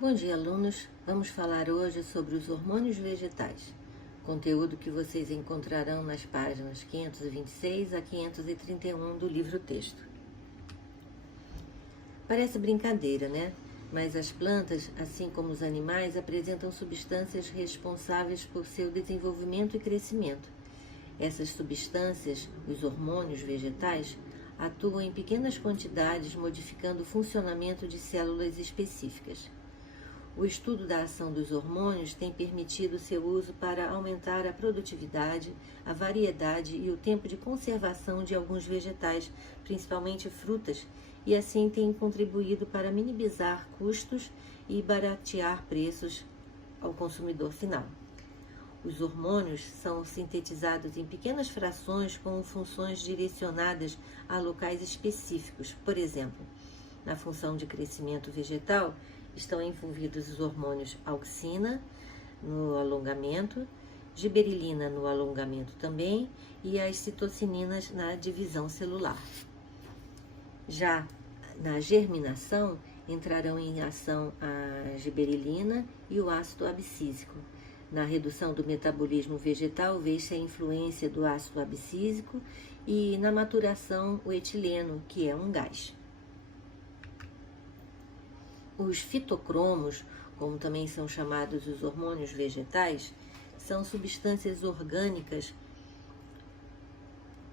Bom dia, alunos! Vamos falar hoje sobre os hormônios vegetais, conteúdo que vocês encontrarão nas páginas 526 a 531 do livro-texto. Parece brincadeira, né? Mas as plantas, assim como os animais, apresentam substâncias responsáveis por seu desenvolvimento e crescimento. Essas substâncias, os hormônios vegetais, atuam em pequenas quantidades, modificando o funcionamento de células específicas. O estudo da ação dos hormônios tem permitido seu uso para aumentar a produtividade, a variedade e o tempo de conservação de alguns vegetais, principalmente frutas, e assim tem contribuído para minimizar custos e baratear preços ao consumidor final. Os hormônios são sintetizados em pequenas frações com funções direcionadas a locais específicos. Por exemplo, na função de crescimento vegetal, estão envolvidos os hormônios auxina no alongamento, giberelina no alongamento também e as citocininas na divisão celular. Já na germinação entrarão em ação a giberelina e o ácido abscísico. Na redução do metabolismo vegetal, vê-se a influência do ácido abscísico e na maturação o etileno, que é um gás. Os fitocromos, como também são chamados os hormônios vegetais, são substâncias orgânicas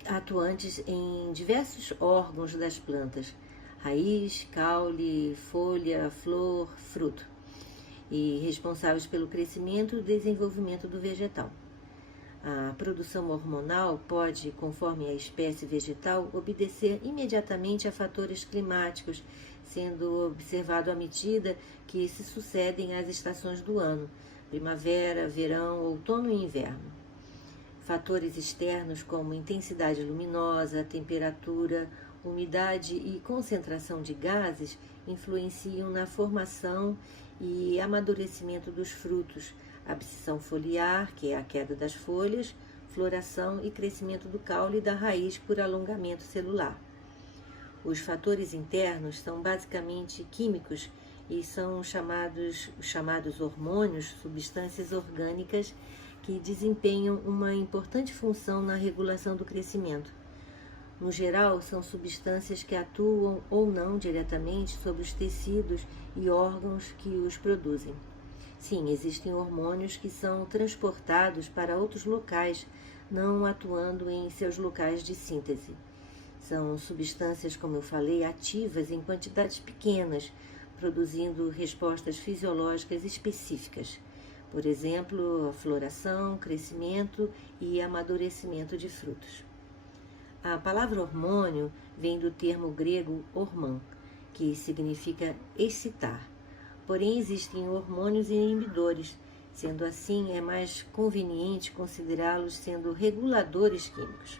atuantes em diversos órgãos das plantas, raiz, caule, folha, flor, fruto, e responsáveis pelo crescimento e desenvolvimento do vegetal. A produção hormonal pode, conforme a espécie vegetal, obedecer imediatamente a fatores climáticos, sendo observado à medida que se sucedem as estações do ano, primavera, verão, outono e inverno. Fatores externos como intensidade luminosa, temperatura, umidade e concentração de gases influenciam na formação e amadurecimento dos frutos, abscisão foliar, que é a queda das folhas, floração e crescimento do caule e da raiz por alongamento celular. Os fatores internos são basicamente químicos e são chamados hormônios, substâncias orgânicas que desempenham uma importante função na regulação do crescimento. No geral, são substâncias que atuam ou não diretamente sobre os tecidos e órgãos que os produzem. Sim, existem hormônios que são transportados para outros locais, não atuando em seus locais de síntese. São substâncias, como eu falei, ativas em quantidades pequenas, produzindo respostas fisiológicas específicas. Por exemplo, a floração, crescimento e amadurecimento de frutos. A palavra hormônio vem do termo grego hormon, que significa excitar. Porém, existem hormônios inibidores, sendo assim, é mais conveniente considerá-los sendo reguladores químicos.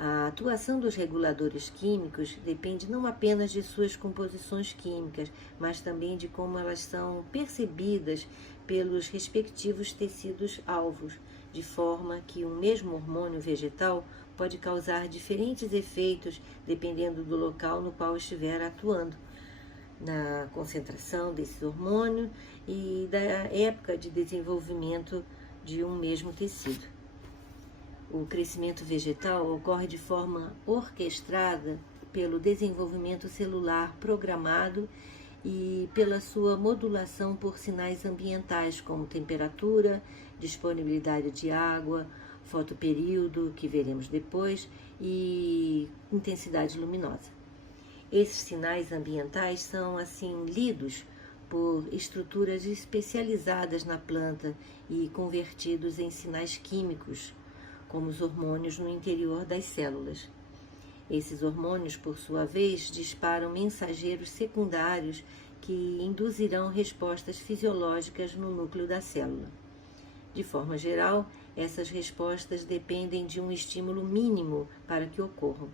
A atuação dos reguladores químicos depende não apenas de suas composições químicas, mas também de como elas são percebidas pelos respectivos tecidos-alvos, de forma que um mesmo hormônio vegetal pode causar diferentes efeitos dependendo do local no qual estiver atuando, na concentração desse hormônio e da época de desenvolvimento de um mesmo tecido. O crescimento vegetal ocorre de forma orquestrada pelo desenvolvimento celular programado e pela sua modulação por sinais ambientais como temperatura, disponibilidade de água, fotoperíodo, que veremos depois, e intensidade luminosa. Esses sinais ambientais são, assim, lidos por estruturas especializadas na planta e convertidos em sinais químicos, como os hormônios no interior das células. Esses hormônios, por sua vez, disparam mensageiros secundários que induzirão respostas fisiológicas no núcleo da célula. De forma geral, essas respostas dependem de um estímulo mínimo para que ocorram.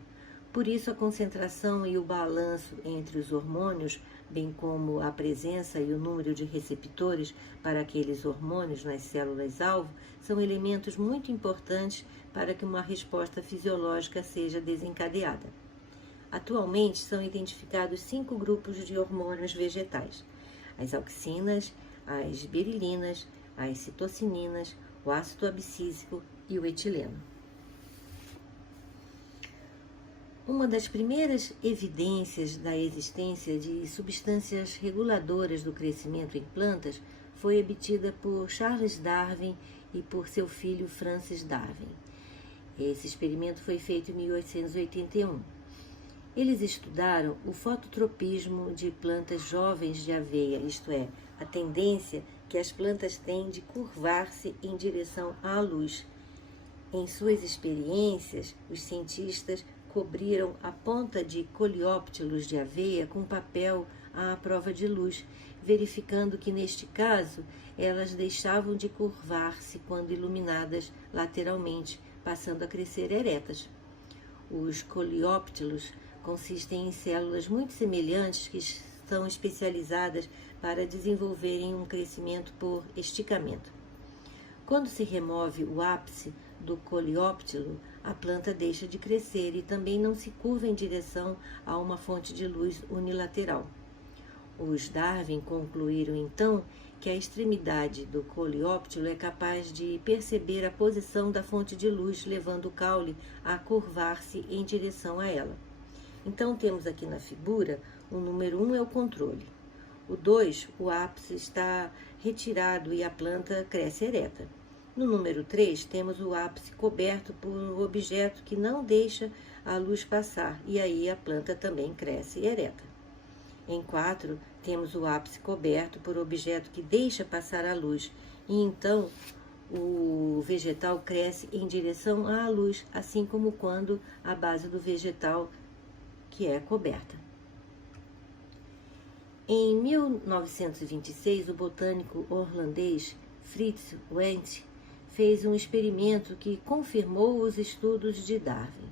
Por isso, a concentração e o balanço entre os hormônios, bem como a presença e o número de receptores para aqueles hormônios nas células-alvo, são elementos muito importantes para que uma resposta fisiológica seja desencadeada. Atualmente, são identificados 5 grupos de hormônios vegetais: as auxinas, as berilinas, as citocininas, o ácido abscísico e o etileno. Uma das primeiras evidências da existência de substâncias reguladoras do crescimento em plantas foi obtida por Charles Darwin e por seu filho Francis Darwin. Esse experimento foi feito em 1881. Eles estudaram o fototropismo de plantas jovens de aveia, isto é, a tendência que as plantas têm de curvar-se em direção à luz. Em suas experiências, os cientistas cobriram a ponta de coleóptilos de aveia com papel à prova de luz, verificando que, neste caso, elas deixavam de curvar-se quando iluminadas lateralmente, passando a crescer eretas. Os coleóptilos consistem em células muito semelhantes que são especializadas para desenvolverem um crescimento por esticamento. Quando se remove o ápice do coleóptilo, a planta deixa de crescer e também não se curva em direção a uma fonte de luz unilateral. Os Darwin concluíram então que a extremidade do coleóptilo é capaz de perceber a posição da fonte de luz, levando o caule a curvar-se em direção a ela. Então temos aqui na figura, o número 1 é o controle. O 2, o ápice está retirado e a planta cresce ereta. No número 3, temos o ápice coberto por um objeto que não deixa a luz passar, e aí a planta também cresce ereta. Em 4, temos o ápice coberto por objeto que deixa passar a luz, e então o vegetal cresce em direção à luz, assim como quando a base do vegetal que é coberta. Em 1926, o botânico holandês Frits Went fez um experimento que confirmou os estudos de Darwin.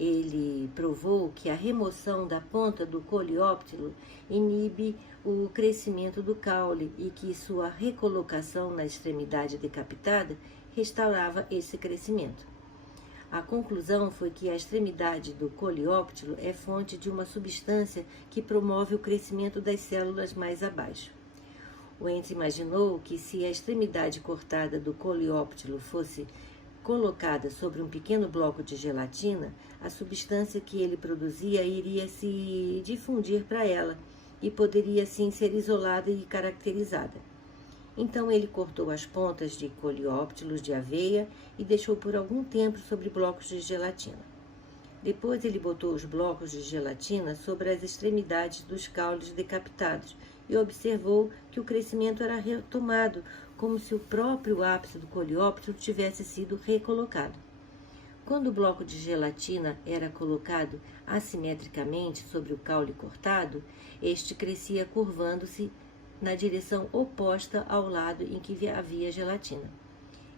Ele provou que a remoção da ponta do coleóptilo inibe o crescimento do caule e que sua recolocação na extremidade decapitada restaurava esse crescimento. A conclusão foi que a extremidade do coleóptilo é fonte de uma substância que promove o crescimento das células mais abaixo. Wentz imaginou que se a extremidade cortada do coleóptilo fosse colocada sobre um pequeno bloco de gelatina, a substância que ele produzia iria se difundir para ela e poderia assim ser isolada e caracterizada. Então ele cortou as pontas de coleóptilos de aveia e deixou por algum tempo sobre blocos de gelatina. Depois ele botou os blocos de gelatina sobre as extremidades dos caules decapitados e observou que o crescimento era retomado, como se o próprio ápice do coleóptilo tivesse sido recolocado. Quando o bloco de gelatina era colocado assimetricamente sobre o caule cortado, este crescia curvando-se na direção oposta ao lado em que havia gelatina.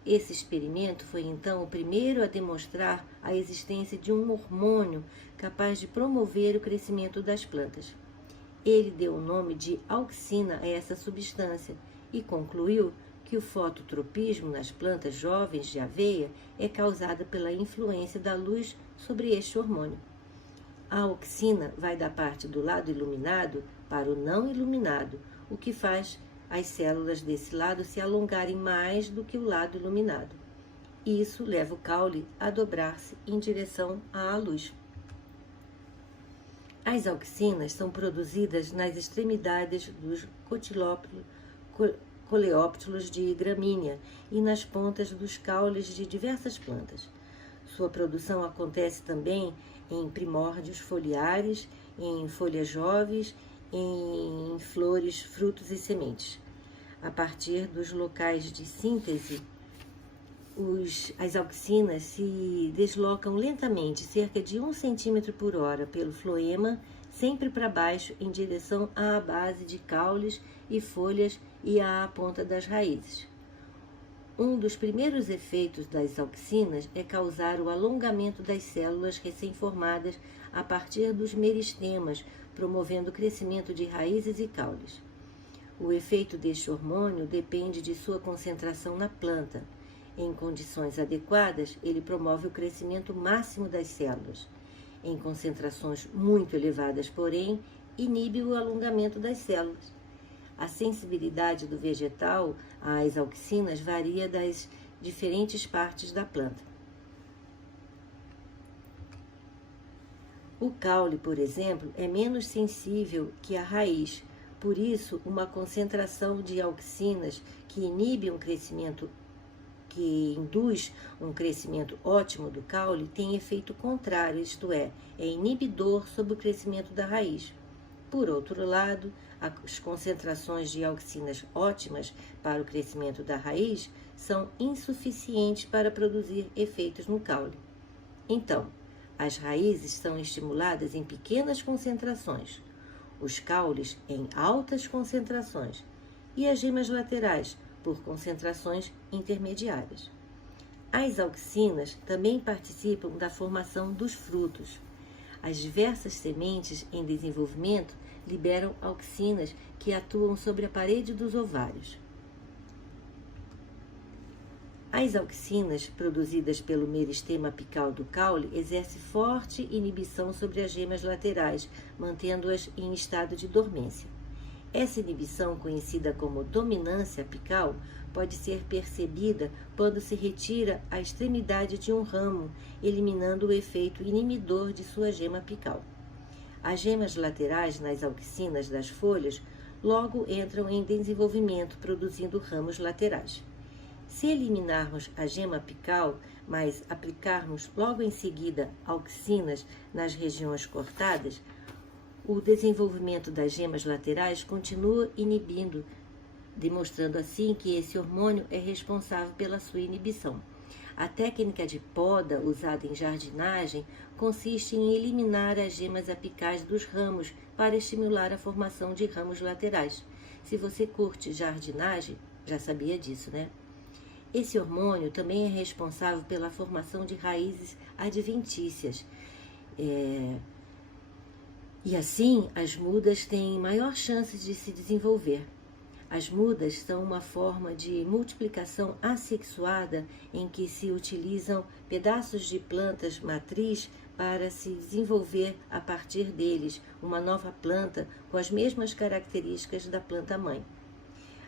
Esse experimento foi então o primeiro a demonstrar a existência de um hormônio capaz de promover o crescimento das plantas. Ele deu o nome de auxina a essa substância e concluiu que o fototropismo nas plantas jovens de aveia é causado pela influência da luz sobre este hormônio. A auxina vai da parte do lado iluminado para o não iluminado, o que faz as células desse lado se alongarem mais do que o lado iluminado. Isso leva o caule a dobrar-se em direção à luz. As auxinas são produzidas nas extremidades dos coleóptilos de gramínea e nas pontas dos caules de diversas plantas. Sua produção acontece também em primórdios foliares, em folhas jovens, em flores, frutos e sementes. A partir dos locais de síntese, as auxinas se deslocam lentamente, cerca de 1 cm por hora, pelo floema, sempre para baixo, em direção à base de caules e folhas e à ponta das raízes. Um dos primeiros efeitos das auxinas é causar o alongamento das células recém-formadas a partir dos meristemas, promovendo o crescimento de raízes e caules. O efeito deste hormônio depende de sua concentração na planta. Em condições adequadas, ele promove o crescimento máximo das células. Em concentrações muito elevadas, porém, inibe o alongamento das células. a sensibilidade do vegetal às auxinas varia das diferentes partes da planta. O caule, por exemplo, é menos sensível que a raiz, por isso, uma concentração de auxinas que induz um crescimento ótimo do caule tem efeito contrário, isto é inibidor sobre o crescimento da raiz. Por outro lado, as concentrações de auxinas ótimas para o crescimento da raiz são insuficientes para produzir efeitos no caule. Então, as raízes são estimuladas em pequenas concentrações, os caules em altas concentrações e as gemas laterais por concentrações intermediárias. As auxinas também participam da formação dos frutos. As diversas sementes em desenvolvimento liberam auxinas que atuam sobre a parede dos ovários. As auxinas produzidas pelo meristema apical do caule exercem forte inibição sobre as gemas laterais, mantendo-as em estado de dormência. Essa inibição, conhecida como dominância apical, pode ser percebida quando se retira a extremidade de um ramo, eliminando o efeito inibidor de sua gema apical. As gemas laterais nas auxinas das folhas logo entram em desenvolvimento, produzindo ramos laterais. Se eliminarmos a gema apical, mas aplicarmos logo em seguida auxinas nas regiões cortadas, o desenvolvimento das gemas laterais continua inibindo, demonstrando assim que esse hormônio é responsável pela sua inibição. A técnica de poda usada em jardinagem consiste em eliminar as gemas apicais dos ramos para estimular a formação de ramos laterais. Se você curte jardinagem, já sabia disso, né? Esse hormônio também é responsável pela formação de raízes adventícias. E assim, as mudas têm maior chance de se desenvolver. As mudas são uma forma de multiplicação assexuada em que se utilizam pedaços de plantas matriz para se desenvolver a partir deles uma nova planta com as mesmas características da planta-mãe.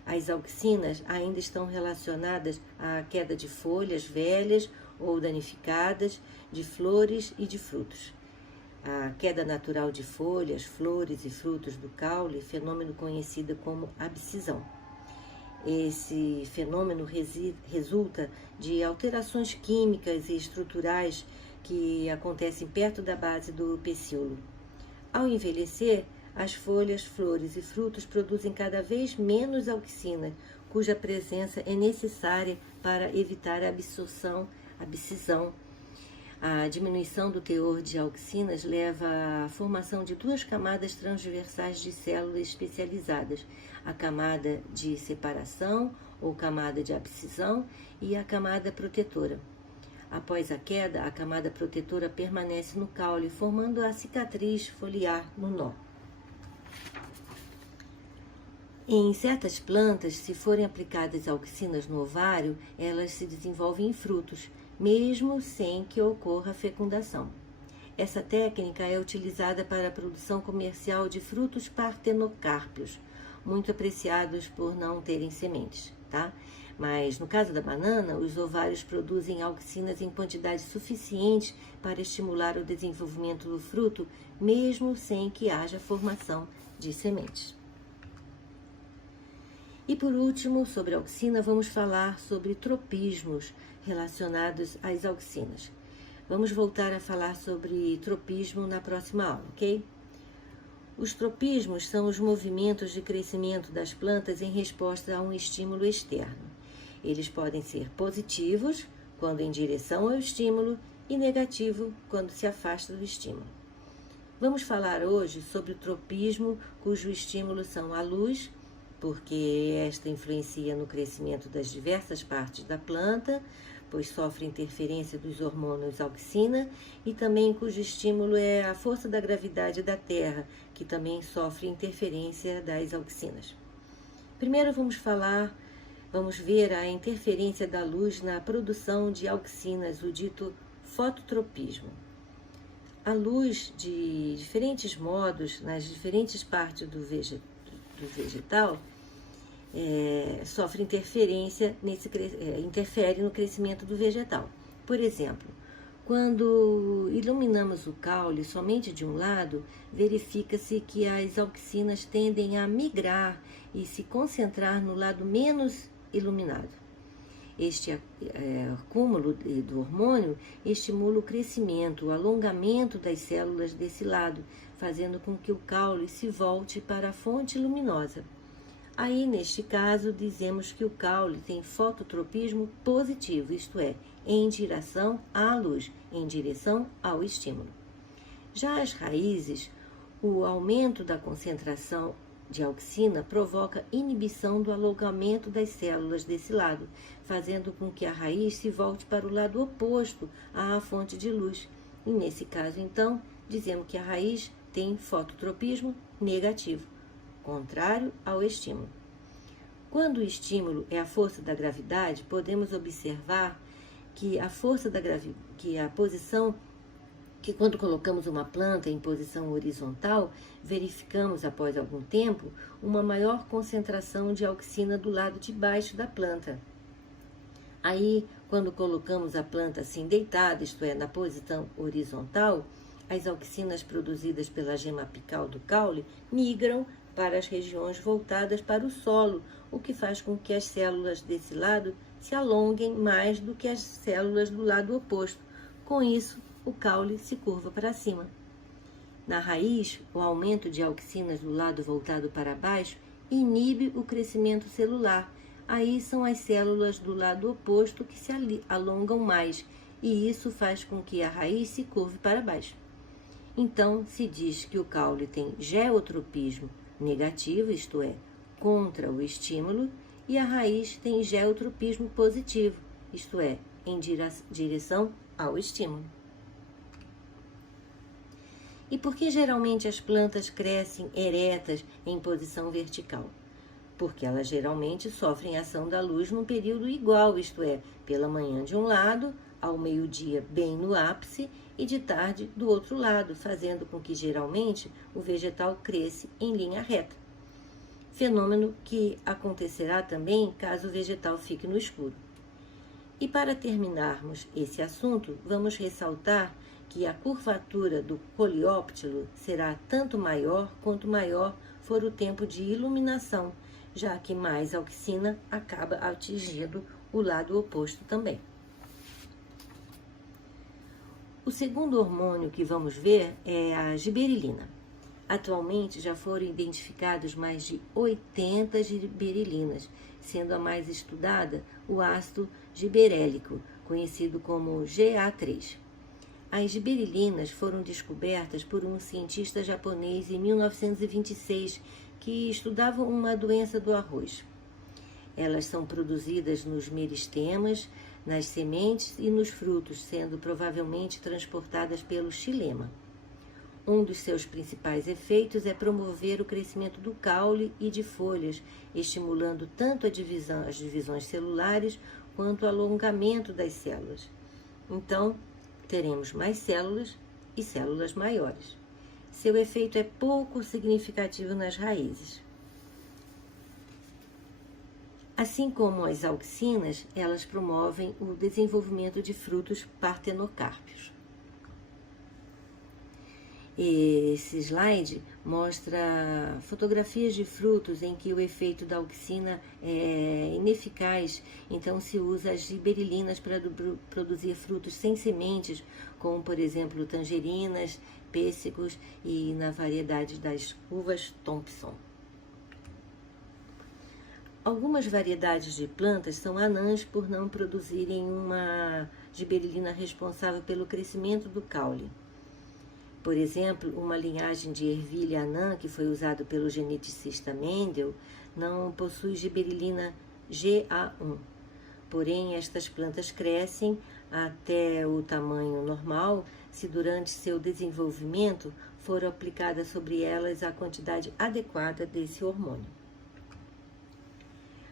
As auxinas ainda estão relacionadas à queda de folhas velhas ou danificadas, de flores e de frutos. A queda natural de folhas, flores e frutos do caule, fenômeno conhecido como abscisão. Esse fenômeno resulta de alterações químicas e estruturais que acontecem perto da base do pecíolo. Ao envelhecer, as folhas, flores e frutos produzem cada vez menos auxina, cuja presença é necessária para evitar a abscisão. A diminuição do teor de auxinas leva à formação de duas camadas transversais de células especializadas, a camada de separação ou camada de abscisão e a camada protetora. Após a queda, a camada protetora permanece no caule, formando a cicatriz foliar no nó. Em certas plantas, se forem aplicadas auxinas no ovário, elas se desenvolvem em frutos, mesmo sem que ocorra fecundação. Essa técnica é utilizada para a produção comercial de frutos partenocárpios, muito apreciados por não terem sementes, tá? Mas no caso da banana, os ovários produzem auxinas em quantidade suficiente para estimular o desenvolvimento do fruto, mesmo sem que haja formação de sementes. E por último, sobre a auxina, vamos falar sobre tropismos relacionados às auxinas. Vamos voltar a falar sobre tropismo na próxima aula, ok? Os tropismos são os movimentos de crescimento das plantas em resposta a um estímulo externo. Eles podem ser positivos, quando em direção ao estímulo, e negativo, quando se afasta do estímulo. Vamos falar hoje sobre o tropismo, cujo estímulo são a luz, porque esta influencia no crescimento das diversas partes da planta, pois sofre interferência dos hormônios auxina, e também cujo estímulo é a força da gravidade da Terra, que também sofre interferência das auxinas. Primeiro vamos ver a interferência da luz na produção de auxinas, o dito fototropismo. A luz, de diferentes modos, nas diferentes partes do vegetal, sofre interferência interfere no crescimento do vegetal. Por exemplo, quando iluminamos o caule somente de um lado, verifica-se que as auxinas tendem a migrar e se concentrar no lado menos iluminado. Este acúmulo do hormônio estimula o crescimento, o alongamento das células desse lado, fazendo com que o caule se volte para a fonte luminosa. Aí, neste caso, dizemos que o caule tem fototropismo positivo, isto é, em direção à luz, em direção ao estímulo. Já as raízes, o aumento da concentração de auxina provoca inibição do alongamento das células desse lado, fazendo com que a raiz se volte para o lado oposto à fonte de luz. E nesse caso, então, dizemos que a raiz tem fototropismo negativo, contrário ao estímulo. Quando o estímulo é a força da gravidade, podemos observar que a força da que quando colocamos uma planta em posição horizontal, verificamos após algum tempo uma maior concentração de auxina do lado de baixo da planta. Aí, quando colocamos a planta assim deitada, isto é, na posição horizontal, as auxinas produzidas pela gema apical do caule migram para as regiões voltadas para o solo, o que faz com que as células desse lado se alonguem mais do que as células do lado oposto. Com isso, o caule se curva para cima. Na raiz, o aumento de auxinas do lado voltado para baixo inibe o crescimento celular. Aí são as células do lado oposto que se alongam mais, e isso faz com que a raiz se curve para baixo. Então, se diz que o caule tem geotropismo negativo, isto é, contra o estímulo, e a raiz tem geotropismo positivo, isto é, em direção ao estímulo. E por que geralmente as plantas crescem eretas em posição vertical? Porque elas geralmente sofrem ação da luz num período igual, isto é, pela manhã de um lado, ao meio-dia bem no ápice e de tarde do outro lado, fazendo com que geralmente o vegetal cresça em linha reta. Fenômeno que acontecerá também caso o vegetal fique no escuro. E para terminarmos esse assunto, vamos ressaltar que a curvatura do coleóptilo será tanto maior quanto maior for o tempo de iluminação, já que mais auxina acaba atingindo o lado oposto também. O segundo hormônio que vamos ver é a giberilina. Atualmente já foram identificados mais de 80 giberilinas, sendo a mais estudada o ácido giberélico, conhecido como GA3. As giberilinas foram descobertas por um cientista japonês em 1926 que estudava uma doença do arroz. Elas são produzidas nos meristemas, nas sementes e nos frutos, sendo provavelmente transportadas pelo xilema. Um dos seus principais efeitos é promover o crescimento do caule e de folhas, estimulando tanto as divisões celulares quanto o alongamento das células. Então, teremos mais células e células maiores. Seu efeito é pouco significativo nas raízes. Assim como as auxinas, elas promovem o desenvolvimento de frutos partenocárpios. Esse slide mostra fotografias de frutos em que o efeito da auxina é ineficaz, então se usa as giberilinas para produzir frutos sem sementes, como por exemplo tangerinas, pêssegos e na variedade das uvas Thompson. Algumas variedades de plantas são anãs por não produzirem uma giberilina responsável pelo crescimento do caule. Por exemplo, uma linhagem de ervilha anã, que foi usada pelo geneticista Mendel, não possui giberilina GA1. Porém, estas plantas crescem até o tamanho normal se durante seu desenvolvimento for aplicada sobre elas a quantidade adequada desse hormônio.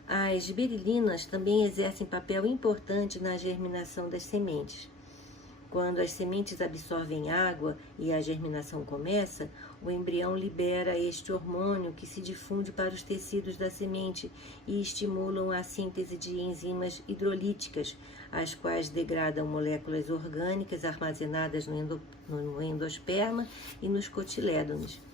As giberilinas também exercem papel importante na germinação das sementes. Quando as sementes absorvem água e a germinação começa, o embrião libera este hormônio que se difunde para os tecidos da semente e estimulam a síntese de enzimas hidrolíticas, as quais degradam moléculas orgânicas armazenadas no endosperma e nos cotilédones.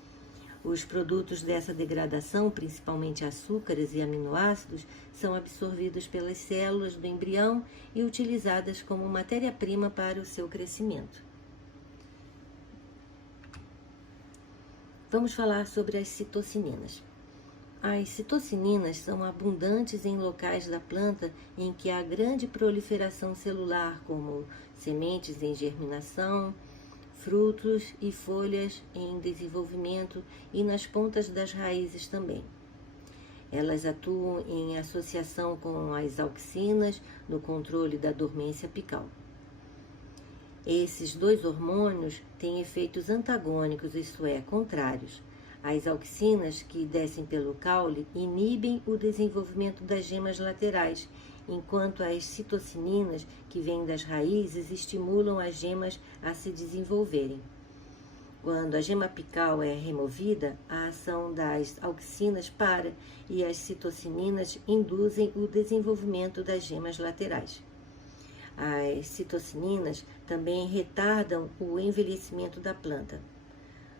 Os produtos dessa degradação, principalmente açúcares e aminoácidos, são absorvidos pelas células do embrião e utilizadas como matéria-prima para o seu crescimento. Vamos falar sobre as citocininas. As citocininas são abundantes em locais da planta em que há grande proliferação celular, como sementes em germinação, frutos e folhas em desenvolvimento e nas pontas das raízes também. Elas atuam em associação com as auxinas no controle da dormência apical. Esses dois hormônios têm efeitos antagônicos, isto é, contrários. As auxinas que descem pelo caule inibem o desenvolvimento das gemas laterais, enquanto as citocininas que vêm das raízes estimulam as gemas a se desenvolverem. Quando a gema apical é removida, a ação das auxinas para e as citocininas induzem o desenvolvimento das gemas laterais. As citocininas também retardam o envelhecimento da planta.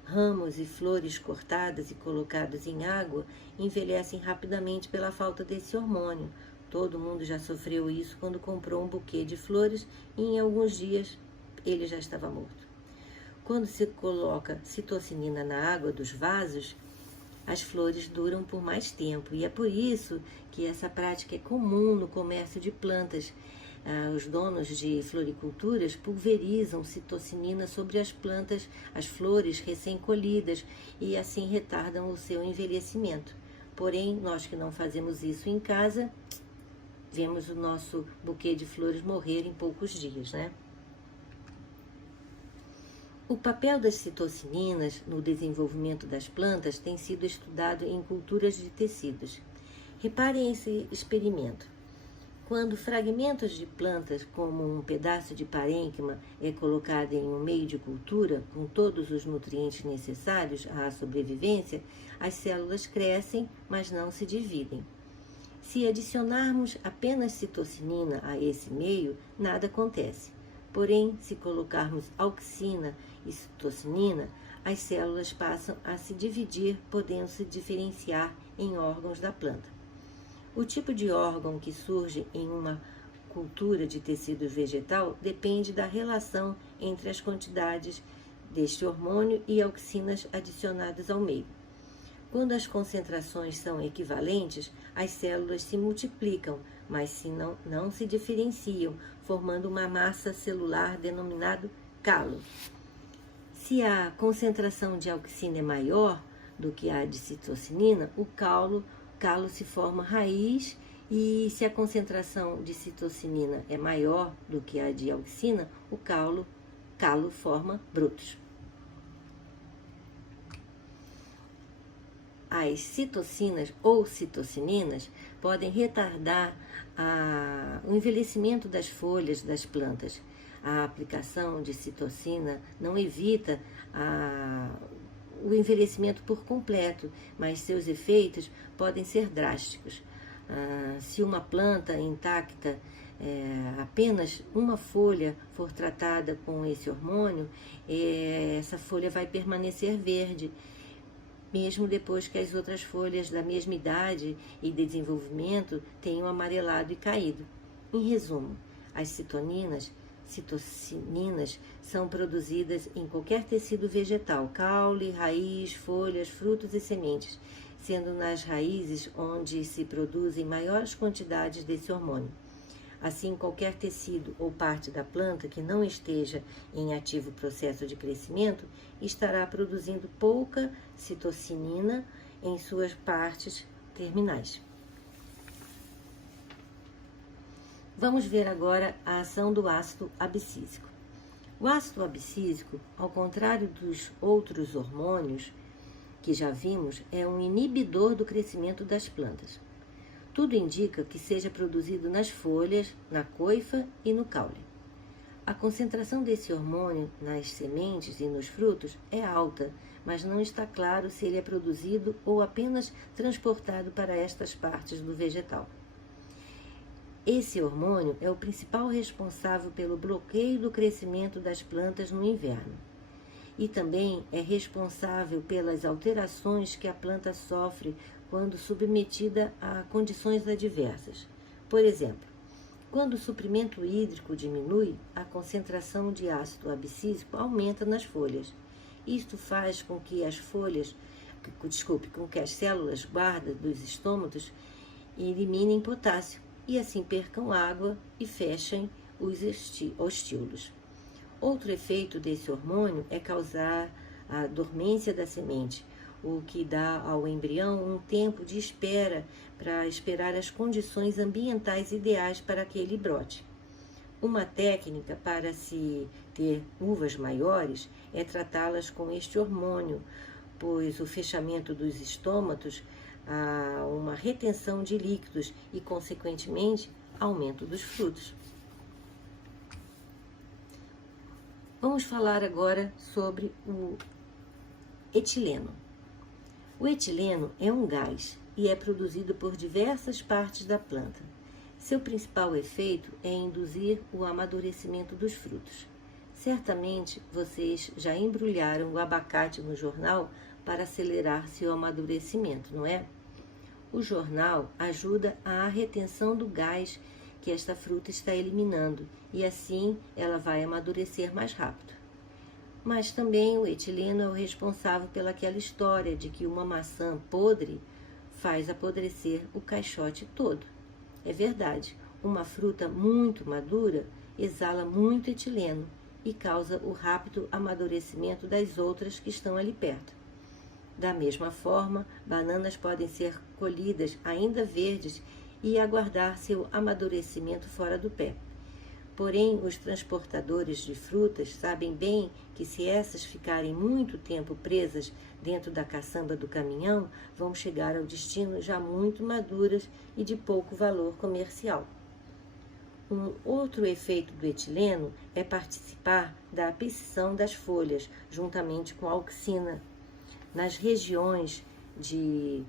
Ramos e flores cortadas e colocados em água envelhecem rapidamente pela falta desse hormônio. Todo mundo já sofreu isso quando comprou um buquê de flores e em alguns dias ele já estava morto. Quando se coloca citocinina na água dos vasos, as flores duram por mais tempo e é por isso que essa prática é comum no comércio de plantas. Os donos de floriculturas pulverizam citocinina sobre as plantas, as flores recém-colhidas e assim retardam o seu envelhecimento. Porém, nós que não fazemos isso em casa, vemos o nosso buquê de flores morrer em poucos dias, né? O papel das citocininas no desenvolvimento das plantas tem sido estudado em culturas de tecidos. Reparem esse experimento. Quando fragmentos de plantas, como um pedaço de parênquima, é colocado em um meio de cultura com todos os nutrientes necessários à sobrevivência, as células crescem, mas não se dividem. Se adicionarmos apenas citocinina a esse meio, nada acontece. Porém, se colocarmos auxina e citocinina, as células passam a se dividir, podendo se diferenciar em órgãos da planta. O tipo de órgão que surge em uma cultura de tecido vegetal depende da relação entre as quantidades deste hormônio e auxinas adicionadas ao meio. Quando as concentrações são equivalentes, as células se multiplicam, mas não se diferenciam, formando uma massa celular denominada calo. Se a concentração de auxina é maior do que a de citocinina, o calo se forma raiz, e se a concentração de citocinina é maior do que a de auxina, o calo forma brotos. As citocinas ou citocininas podem retardar o envelhecimento das folhas das plantas. A aplicação de citocina não evita o envelhecimento por completo, mas seus efeitos podem ser drásticos. Se uma planta intacta, apenas uma folha for tratada com esse hormônio, essa folha vai permanecer verde, mesmo depois que as outras folhas da mesma idade e desenvolvimento tenham amarelado e caído. Em resumo, as citocininas são produzidas em qualquer tecido vegetal, caule, raiz, folhas, frutos e sementes, sendo nas raízes onde se produzem maiores quantidades desse hormônio. Assim, qualquer tecido ou parte da planta que não esteja em ativo processo de crescimento estará produzindo pouca citocinina em suas partes terminais. Vamos ver agora a ação do ácido abscísico. O ácido abscísico, ao contrário dos outros hormônios que já vimos, é um inibidor do crescimento das plantas. Tudo indica que seja produzido nas folhas, na coifa e no caule. A concentração desse hormônio nas sementes e nos frutos é alta, mas não está claro se ele é produzido ou apenas transportado para estas partes do vegetal. Esse hormônio é o principal responsável pelo bloqueio do crescimento das plantas no inverno e também é responsável pelas alterações que a planta sofre quando submetida a condições adversas. Por exemplo, quando o suprimento hídrico diminui, a concentração de ácido abscísico aumenta nas folhas. Isto faz com que com que as células guarda dos estômatos eliminem potássio e assim percam água e fechem os ostíolos. Outro efeito desse hormônio é causar a dormência da semente, o que dá ao embrião um tempo de espera para esperar as condições ambientais ideais para que ele brote. Uma técnica para se ter uvas maiores é tratá-las com este hormônio, pois o fechamento dos estômatos há uma retenção de líquidos e, consequentemente, aumento dos frutos. Vamos falar agora sobre o etileno. O etileno é um gás e é produzido por diversas partes da planta. Seu principal efeito é induzir o amadurecimento dos frutos. Certamente vocês já embrulharam o abacate no jornal para acelerar seu amadurecimento, não é? O jornal ajuda à retenção do gás que esta fruta está eliminando e assim ela vai amadurecer mais rápido. Mas também o etileno é o responsável pelaquela história de que uma maçã podre faz apodrecer o caixote todo. É verdade, uma fruta muito madura exala muito etileno e causa o rápido amadurecimento das outras que estão ali perto. Da mesma forma, bananas podem ser colhidas ainda verdes e aguardar seu amadurecimento fora do pé. Porém, os transportadores de frutas sabem bem que se essas ficarem muito tempo presas dentro da caçamba do caminhão, vão chegar ao destino já muito maduras e de pouco valor comercial. Um outro efeito do etileno é participar da abscisão das folhas, juntamente com a auxina. Nas regiões de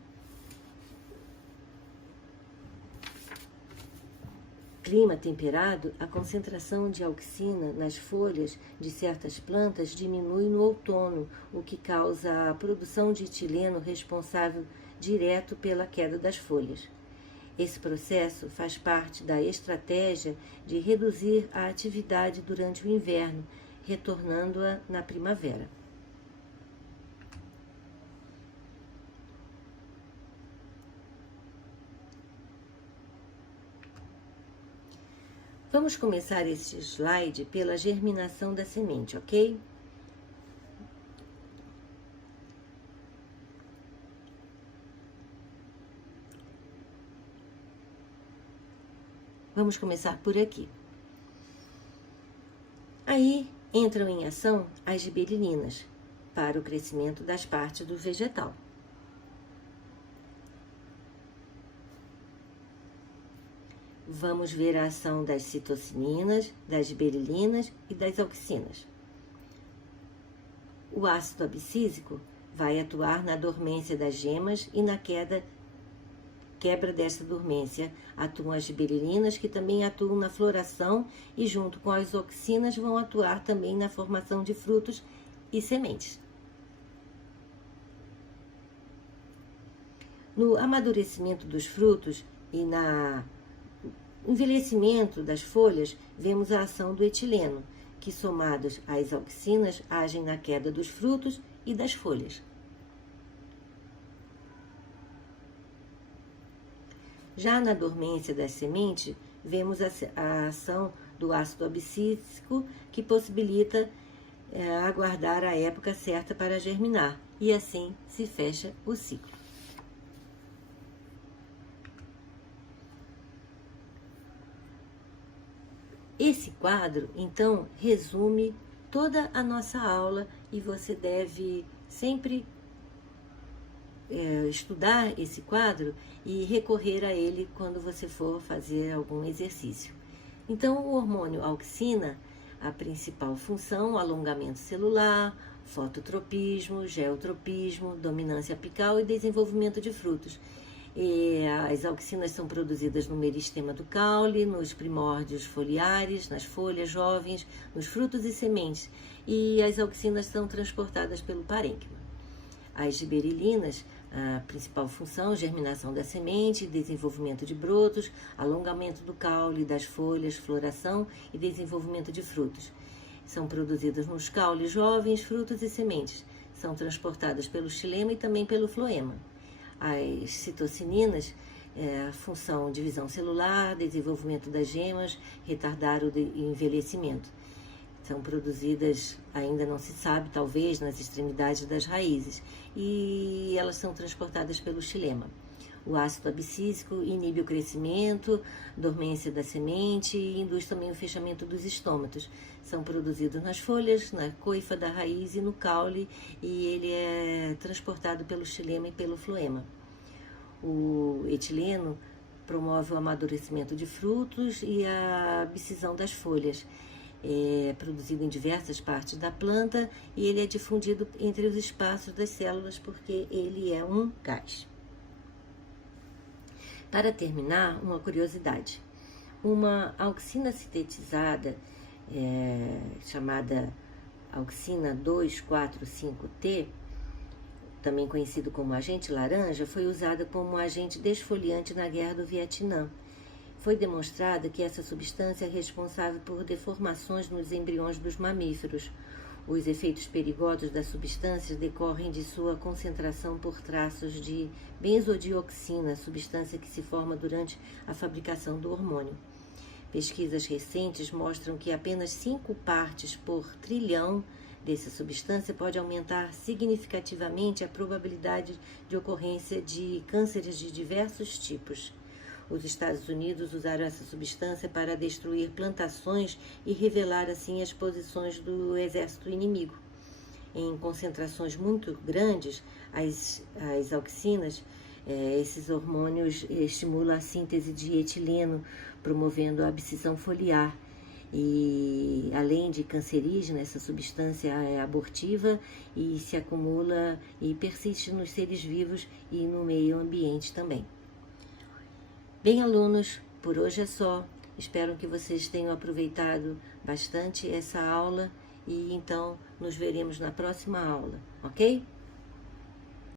clima temperado, a concentração de auxina nas folhas de certas plantas diminui no outono, o que causa a produção de etileno responsável direto pela queda das folhas. Esse processo faz parte da estratégia de reduzir a atividade durante o inverno, retornando-a na primavera. Vamos começar este slide pela germinação da semente, ok? Vamos começar por aqui. Aí entram em ação as gibberelinas para o crescimento das partes do vegetal. Vamos ver a ação das citocinas, das gibberelinas e das auxinas. O ácido abscísico vai atuar na dormência das gemas e na quebra dessa dormência. Atuam as gibberelinas, que também atuam na floração e junto com as auxinas vão atuar também na formação de frutos e sementes. No amadurecimento dos frutos e na envelhecimento das folhas, vemos a ação do etileno, que somados às auxinas agem na queda dos frutos e das folhas. Já na dormência das sementes, vemos a ação do ácido abscísico, que possibilita aguardar a época certa para germinar, e assim se fecha o ciclo. Esse quadro, então, resume toda a nossa aula e você deve sempre estudar esse quadro e recorrer a ele quando você for fazer algum exercício. Então, o hormônio auxina A principal função, alongamento celular, fototropismo, geotropismo, dominância apical e desenvolvimento de frutos. As auxinas são produzidas no meristema do caule, nos primórdios foliares, nas folhas jovens, nos frutos e sementes, e as auxinas são transportadas pelo parênquima. As giberilinas, a principal função, germinação da semente, desenvolvimento de brotos, alongamento do caule, das folhas, floração e desenvolvimento de frutos. São produzidas nos caules jovens, frutos e sementes. São transportadas pelo xilema e também pelo floema. As citocininas, a função divisão celular, desenvolvimento das gemas, retardar o envelhecimento. São produzidas, ainda não se sabe, talvez, nas extremidades das raízes, e elas são transportadas pelo xilema. O ácido abscísico inibe o crescimento, dormência da semente e induz também o fechamento dos estômatos. São produzidos nas folhas, na coifa da raiz e no caule, e ele é transportado pelo xilema e pelo floema. O etileno promove o amadurecimento de frutos e a abscisão das folhas. É produzido em diversas partes da planta e ele é difundido entre os espaços das células porque ele é um gás. Para terminar, uma curiosidade. Uma auxina sintetizada, chamada auxina 2,4,5-T, também conhecido como agente laranja, foi usada como agente desfoliante na Guerra do Vietnã. Foi demonstrado que essa substância é responsável por deformações nos embriões dos mamíferos. Os efeitos perigosos da substância decorrem de sua concentração por traços de benzodioxina, substância que se forma durante a fabricação do hormônio. Pesquisas recentes mostram que apenas 5 partes por trilhão dessa substância pode aumentar significativamente a probabilidade de ocorrência de cânceres de diversos tipos. Os Estados Unidos usaram essa substância para destruir plantações e revelar assim as posições do exército inimigo. Em concentrações muito grandes, as auxinas, esses hormônios estimulam a síntese de etileno, promovendo a abscisão foliar. E além de cancerígena, essa substância é abortiva e se acumula e persiste nos seres vivos e no meio ambiente também. Bem, alunos, por hoje é só. Espero que vocês tenham aproveitado bastante essa aula e então nos veremos na próxima aula, ok?